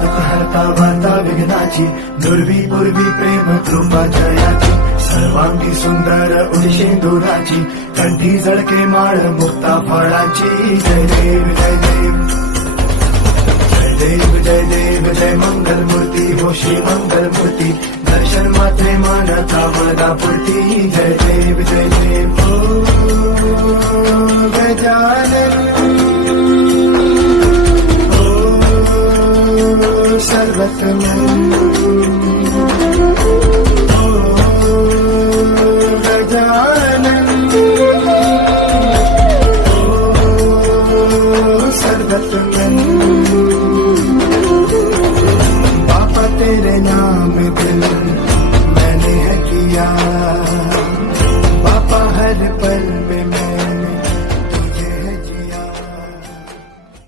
दुःख हरता वार्ता विघ्नाची, दुर्वी पूर्वी प्रेम कृपा जयाची, सर्वांगी सुंदर उदिशेंदुराची, कंठी जळके माळ मुक्ता फळाची. जय देव जय देव जय देव जय देव जय मंगल मूर्ती हो श्री मंगल मूर्ती, दर्शन मात्रे मान कामना पूर्ती. जय देव जय देव ओ गजानन सर्वतमन ओ गजानन ओ सर्वतमन. बापा तेरे नाम दिल मैंने है किया, बापा हर पल